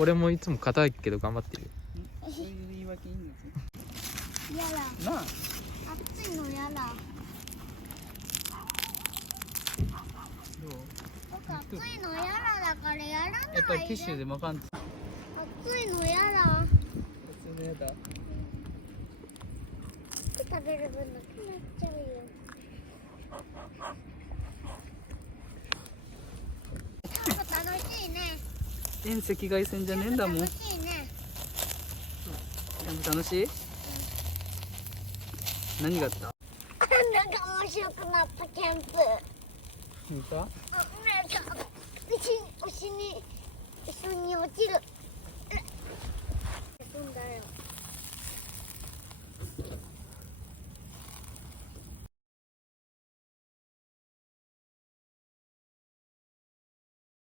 俺もいつも硬いけど頑張ってるよ。そういう言い訳いいんですよ。やだ。なあ、暑いのやだ。どう？僕暑いのやだだからやらないで。やっぱりティッシュで巻かんと。暑いのやだ。普通のやだ。食べる分なくなっちゃうよ。楽しいね。遠赤外線じゃねえんだもん。楽しいね。楽しい？何があった？なんか面白くなったキャンプ。見た？なんか牛に落ちる。飛んだよ。